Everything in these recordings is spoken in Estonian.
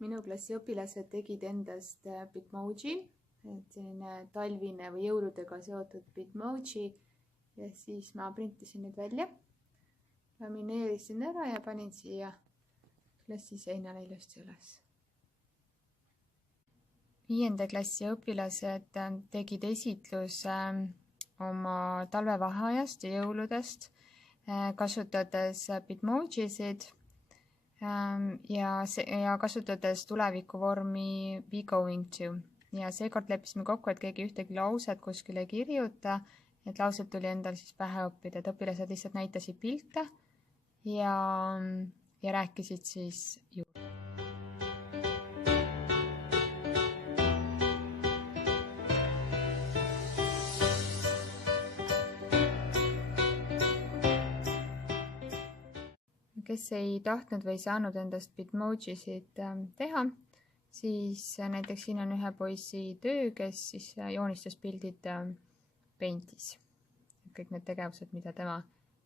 Minu klassi õpilased tegid endast Bitmoji, et selline talvine või jõuludega seotud Bitmoji ja siis ma printisin need välja, lamineerisin ära ja panin siia klassi seinale ilusti üles. 5. klassi õpilased tegid esitluse oma talvevaheajast ja jõuludest, kasutades Bitmojisid ja kasutades tulevikuvormi be going to. Ja seekord leppisime kokku, et keegi ühtegi lauset kuskile ei kirjuta, et lauset tuli endal siis pähe õppida, et õpilased lihtsalt näitasid pilte ja rääkisid siis juurde. Kes ei tahtnud või saanud endast Bitmojisid teha, siis näiteks siin on ühe poisi töö, kes siis joonistas pildid Paintis. Kõik need tegevused, mida tema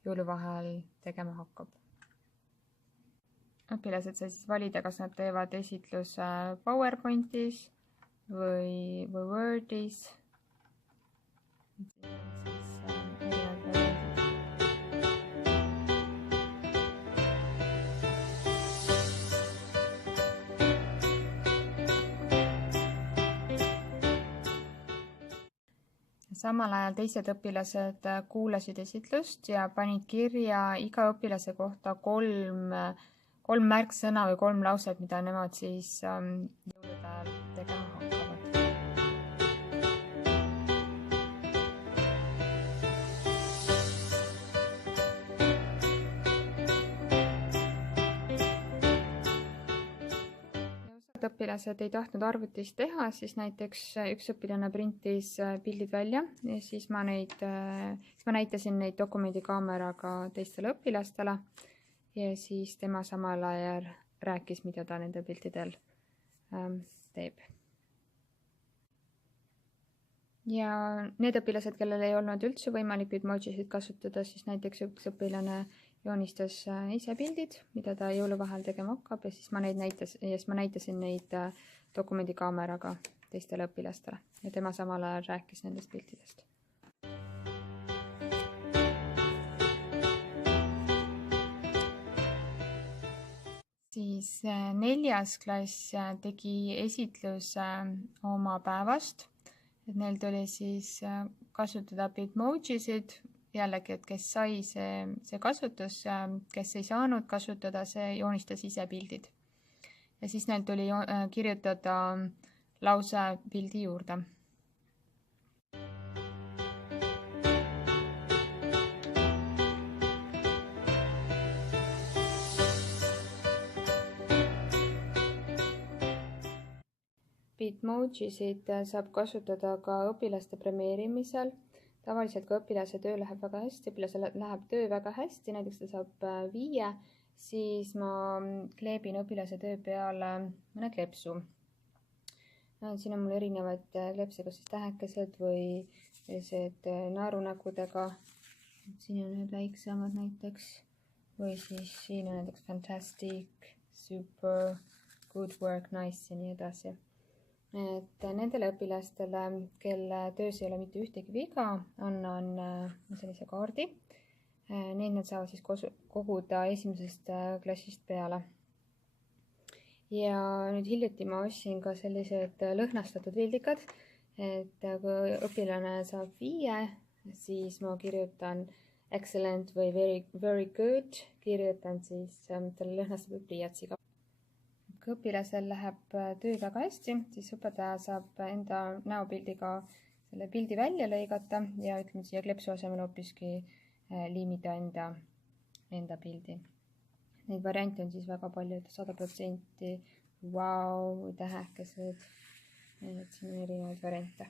jõuluvaheajal tegema hakkab. Õpilased sai siis valida, kas nad teevad esitluse PowerPointis või Wordis. Samal ajal teised õpilased kuulasid esitlust ja panid kirja iga õpilase kohta kolm märksõna või 3 lauset, mida nemad siis jõulude ajal tegema hakkavad. Õpilased ei tahtnud arvutis teha, siis näiteks üks õpilane printis pildid välja ja siis ma näitasin neid dokumendikaameraga teistele õpilastele ja siis tema samal ajal rääkis, mida ta nende piltidel teeb. Ja need õpilased, kellel ei olnud üldse võimalik Bitmojisid kasutada, siis näiteks üks õpilane joonistas ise pildid, mida ta jõuluvahel tegema hakkab ja siis ma näitasin neid dokumendikaameraga teistele õpilastele ja tema samal ajal rääkis nendest piltidest. Siis 4. klass tegi esitluse oma päevast, et neil tuli siis kasutada Bitmojisid. Jällegi, et kes sai, see kasutus, kes ei saanud kasutada, see joonistas ise pildid. Ja siis neil tuli kirjutada lause pildi juurde. Bitmojisid saab kasutada ka õpilaste premeerimisel. Tavaliselt, kui õpilase töö läheb väga hästi, õpilasel läheb töö väga hästi, näiteks ta saab 5, siis ma kleebin õpilase töö peale mõne kleepsu. Siin on mul erinevad kleepsed, kas siis tähekesed või sellised naerunäkudega. Siin on need väiksemad näiteks või siis siin on näiteks fantastic, super, good work, nice ja nii edasi. Et nendele õpilastele, kelle töös ei ole mitte ühtegi viga, annan sellise kaardi. Neid nad saavad siis koguda 1. klassist peale. Ja nüüd hiljuti ma ostsin ka sellised lõhnastatud vildikad, et kui õpilane saab 5, siis ma kirjutan excellent või very good, kirjutan siis selle lõhnastatud pliiatsiga. Kui õpilasel läheb töö väga hästi, siis õpetaja saab enda näopildiga selle pildi välja lõigata ja ütleme siia kleepsu asemel hoopiski liimida enda pildi. Neid variante on siis väga palju, 100%, wow, tähekesed, siin on erinevaid variante.